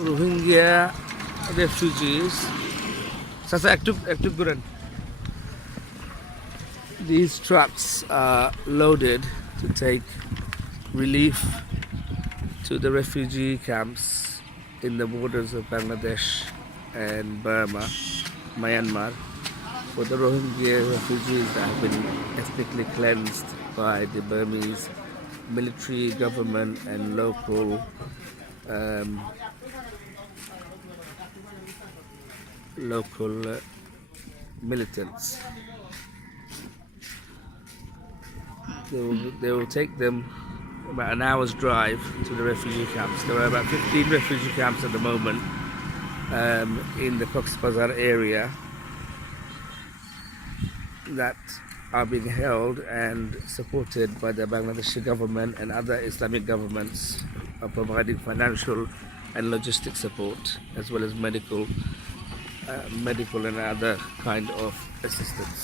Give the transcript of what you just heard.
Rohingya refugees. Sasa একটু ঘুরেন. These trucks are loaded to take relief to the refugee camps in the borders of Bangladesh and Burma, Myanmar, for the Rohingya refugees that have been ethnically cleansed by the Burmese military, government, and local militants. They will take them about an hour's drive to the refugee camps. There are about 15 refugee camps at the moment in the Cox's Bazar area that are being held and supported by the Bangladeshi government and other Islamic governments, are providing financial and logistic support as well as medical and other kind of assistance.